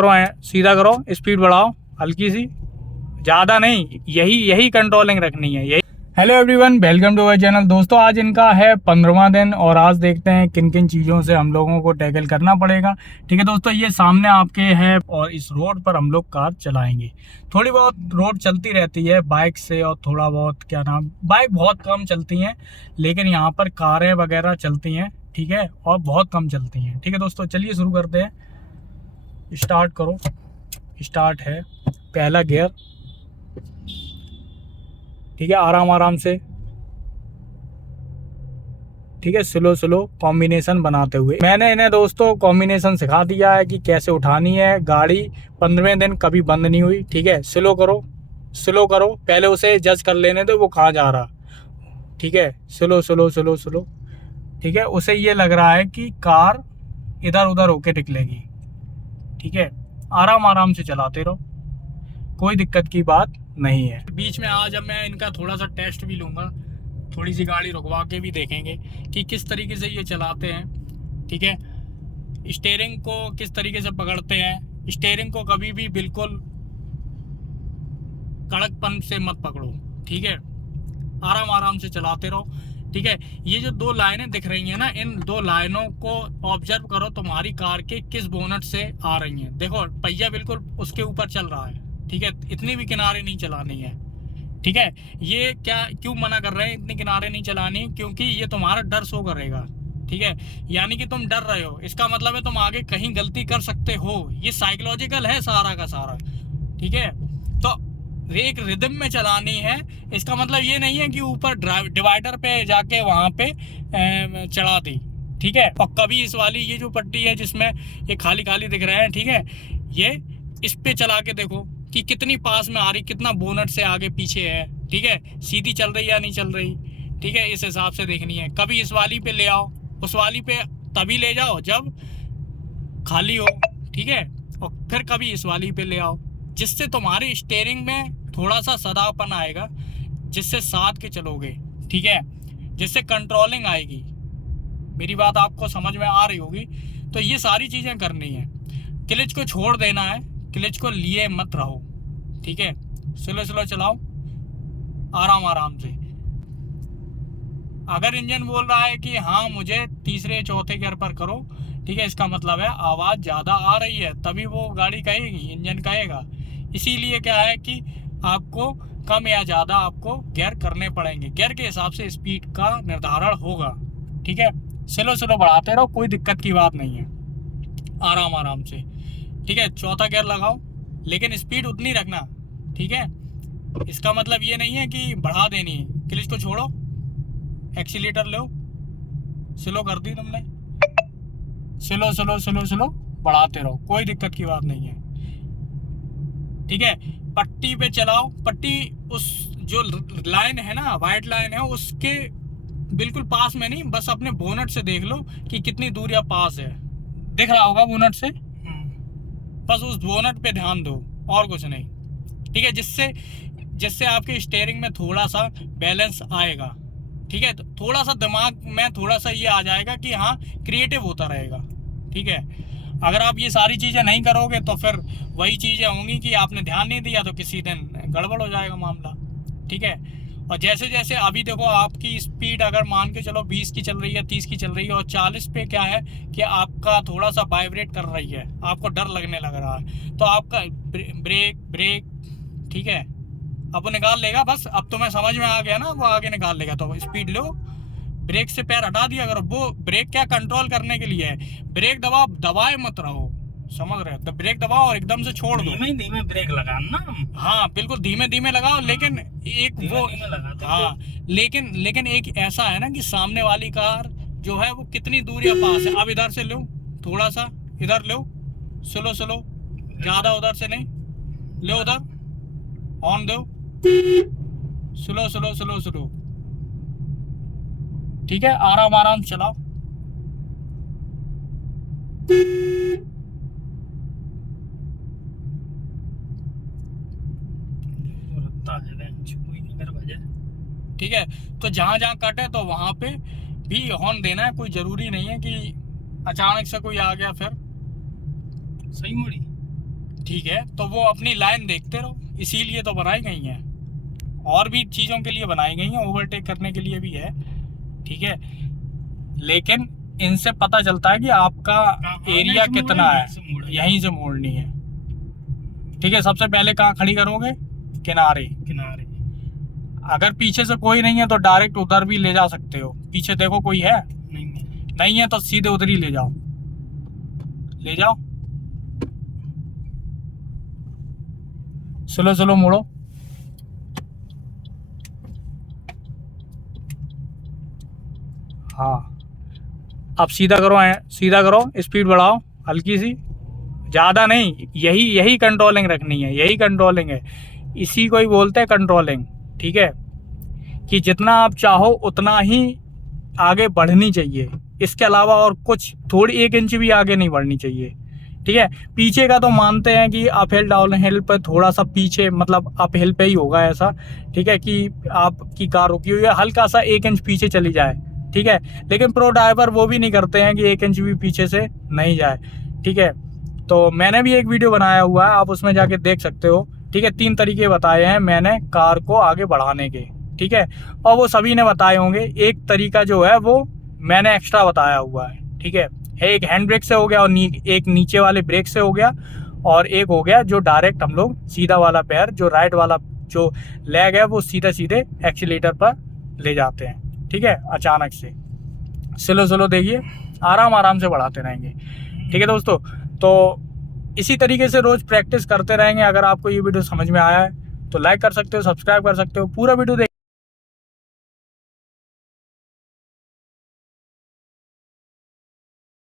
करो, सीधा करो, स्पीड बढ़ाओ हल्की सी, ज़्यादा नहीं, यही कंट्रोलिंग रखनी है। यही। Hello everyone, welcome to our channel. दोस्तों आज इनका है 15वां दिन और आज देखते हैं किन किन चीज़ों से हम लोगों को टैकल करना पड़ेगा। ठीक है दोस्तों, ये सामने आपके है और इस रोड पर हम लोग कार चलाएंगे। थोड़ी बहुत रोड चलती रहती है बाइक से और थोड़ा बहुत बाइक बहुत कम चलती हैं, लेकिन यहाँ पर कारें वगैरह चलती हैं। ठीक है, और बहुत कम चलती हैं। ठीक है दोस्तों, चलिए शुरू करते हैं। स्टार्ट करो। स्टार्ट है, पहला गियर। ठीक है, आराम आराम से। ठीक है, स्लो स्लो कॉम्बिनेशन बनाते हुए। मैंने इन्हें दोस्तों कॉम्बिनेशन सिखा दिया है कि कैसे उठानी है गाड़ी। 15वें दिन कभी बंद नहीं हुई। ठीक है, स्लो करो, स्लो करो, पहले उसे जज कर लेने दो वो कहाँ जा रहा। ठीक है, स्लो स्लो स्लो स्लो। ठीक है, उसे ये लग रहा है कि कार इधर उधर होके निकलेगी। ठीक है, आराम आराम से चलाते रहो, कोई दिक्कत की बात नहीं है। बीच में आज अब मैं इनका थोड़ा सा टेस्ट भी लूँगा, थोड़ी सी गाड़ी रुकवा के भी देखेंगे कि किस तरीके से ये चलाते हैं। ठीक है, स्टीयरिंग को किस तरीके से पकड़ते हैं। स्टीयरिंग को कभी भी बिल्कुल कड़कपन से मत पकड़ो। ठीक है, आराम आराम से चलाते रहो। ठीक है, ये जो दो लाइनें दिख रही हैं ना, इन दो लाइनों को ऑब्जर्व करो, तुम्हारी कार के किस बोनट से आ रही हैं। देखो पहिया बिल्कुल उसके ऊपर चल रहा है। ठीक है, इतनी भी किनारे नहीं चलानी है। ठीक है, ये क्यों मना कर रहे हैं इतनी किनारे नहीं चलानी, क्योंकि ये तुम्हारा डर शो करेगा। ठीक है, यानी कि तुम डर रहे हो, इसका मतलब है तुम आगे कहीं गलती कर सकते हो। ये साइकोलॉजिकल है सारा का सारा। ठीक है, तो एक रिदम में चलानी है। इसका मतलब ये नहीं है कि ऊपर डिवाइडर पे जाके वहां पे चढ़ा दी। ठीक है, और कभी इस वाली ये जो पट्टी है जिसमें ये खाली खाली दिख रहे हैं, ठीक है, ये इस पे चला के देखो कि कितनी पास में आ रही, कितना बोनट से आगे पीछे है। ठीक है, सीधी चल रही या नहीं चल रही। ठीक है, इस हिसाब से देखनी है। कभी इस वाली पे ले आओ, उस वाली पे तभी ले जाओ जब खाली हो। ठीक है, और फिर कभी इस वाली पे ले आओ, जिससे तुम्हारी स्टीयरिंग में थोड़ा सा सदापन आएगा, जिससे साथ के चलोगे। ठीक है, जिससे कंट्रोलिंग आएगी। मेरी बात आपको समझ में आ रही होगी। तो ये सारी चीज़ें करनी है। क्लच को छोड़ देना है, क्लच को लिए मत रहो। ठीक है, स्लो स्लो चलाओ, आराम आराम से। अगर इंजन बोल रहा है कि हाँ मुझे तीसरे चौथे गियर पर करो, ठीक है, इसका मतलब है आवाज़ ज़्यादा आ रही है, तभी वो गाड़ी कहेगी, इंजन कहेगा। इसीलिए क्या है कि आपको कम या ज़्यादा आपको गियर करने पड़ेंगे। गियर के हिसाब से स्पीड का निर्धारण होगा। ठीक है, स्लो स्लो बढ़ाते रहो, कोई दिक्कत की बात नहीं है, आराम आराम से। ठीक है, चौथा गियर लगाओ, लेकिन स्पीड उतनी रखना। ठीक है, इसका मतलब ये नहीं है कि बढ़ा देनी है। क्लच को छोड़ो, एक्सीलेटर लो, स्लो कर दी तुमने, स्लो स्लो स्लो स्लो बढ़ाते रहो, कोई दिक्कत की बात नहीं है। ठीक है, पट्टी पे चलाओ। पट्टी उस जो लाइन है ना, वाइट लाइन है, उसके बिल्कुल पास में नहीं, बस अपने बोनट से देख लो कि कितनी दूर या पास है। दिख रहा होगा बोनट से, बस उस बोनट पे ध्यान दो और कुछ नहीं। ठीक है, जिससे आपके स्टीयरिंग में थोड़ा सा बैलेंस आएगा। ठीक है, तो थोड़ा सा दिमाग में थोड़ा सा ये आ जाएगा कि हाँ क्रिएटिव होता रहेगा। ठीक है, अगर आप ये सारी चीज़ें नहीं करोगे तो फिर वही चीज़ें होंगी कि आपने ध्यान नहीं दिया तो किसी दिन गड़बड़ हो जाएगा मामला। ठीक है, और जैसे जैसे अभी देखो आपकी स्पीड अगर मान के चलो 20 की चल रही है, 30 की चल रही है, और 40 पे क्या है कि आपका थोड़ा सा वाइब्रेट कर रही है, आपको डर लगने लग रहा है, तो आपका ब्रेक ठीक है, अब वो निकाल लेगा। बस अब तुम्हें समझ में आ गया ना, वो आगे निकाल लेगा। तो स्पीड लो, ब्रेक से पैर हटा दिया करो। वो ब्रेक क्या कंट्रोल करने के लिए है। ब्रेक दबाए मत रहो, समझ रहे हो। तो ब्रेक दबाओ और एकदम से छोड़ दो। धीमे धीमे ब्रेक लगाना। हाँ बिल्कुल धीमे धीमे लगाओ, लेकिन एक वो हाँ, लेकिन एक ऐसा है ना कि सामने वाली कार जो है वो कितनी दूर या पास है। अब इधर से लो, थोड़ा सा इधर लो, स्लो स्लो, ज्यादा उधर से नहीं लो, उधर ऑन दो, स्लो स्लो स्लो स्लो। ठीक है, आराम आराम चलाओ। ठीक है, तो जहां जहां कट है तो वहां पे भी हॉर्न देना है। कोई जरूरी नहीं है कि अचानक से कोई आ गया फिर। सही मोड़ी। ठीक है, तो वो अपनी लाइन देखते रहो, इसीलिए तो बनाई गई हैं। और भी चीज़ों के लिए बनाई गई हैं, ओवरटेक करने के लिए भी है, ठीक है, लेकिन इनसे पता चलता है कि आपका एरिया कितना है, यहीं से मोड़नी है। ठीक है, सबसे पहले कहाँ खड़ी करोगे? किनारे। किनारे। अगर पीछे से कोई नहीं है तो डायरेक्ट उधर भी ले जा सकते हो। पीछे देखो कोई है? नहीं है तो सीधे उधर ही ले जाओ, ले जाओ, स्लो स्लो मोड़ो। हाँ, अब सीधा करो, सीधा करो, स्पीड बढ़ाओ हल्की सी, ज़्यादा नहीं। यही कंट्रोलिंग रखनी है, यही कंट्रोलिंग है, इसी को ही बोलते हैं कंट्रोलिंग। ठीक है, कि जितना आप चाहो उतना ही आगे बढ़नी चाहिए, इसके अलावा और कुछ थोड़ी 1 इंच भी आगे नहीं बढ़नी चाहिए। ठीक है, पीछे का तो मानते हैं कि अप हिल डाउन हिल पर थोड़ा सा पीछे, मतलब अप हिल पे ही होगा ऐसा। ठीक है, कि आपकी कार रुकी हुई है, हल्का सा 1 इंच पीछे चली जाए। ठीक है, लेकिन प्रो ड्राइवर वो भी नहीं करते हैं कि 1 इंच भी पीछे से नहीं जाए। ठीक है, तो मैंने भी एक वीडियो बनाया हुआ है, आप उसमें जाके देख सकते हो। ठीक है, 3 तरीके बताए हैं मैंने कार को आगे बढ़ाने के। ठीक है, और वो सभी ने बताए होंगे। एक तरीका जो है वो मैंने एक्स्ट्रा बताया हुआ है। ठीक है, एक हैंड ब्रेक से हो गया और एक नीचे वाले ब्रेक से हो गया, और एक हो गया जो डायरेक्ट हम लोग सीधा वाला पैर, जो राइट वाला जो लेग है वो सीधे सीधे एक्सीलेटर पर ले जाते हैं। ठीक है, अचानक से स्लो स्लो देखिए, आराम आराम से बढ़ाते रहेंगे। ठीक है दोस्तों, तो इसी तरीके से रोज प्रैक्टिस करते रहेंगे। अगर आपको ये वीडियो समझ में आया है तो लाइक कर सकते हो, सब्सक्राइब कर सकते हो, पूरा वीडियो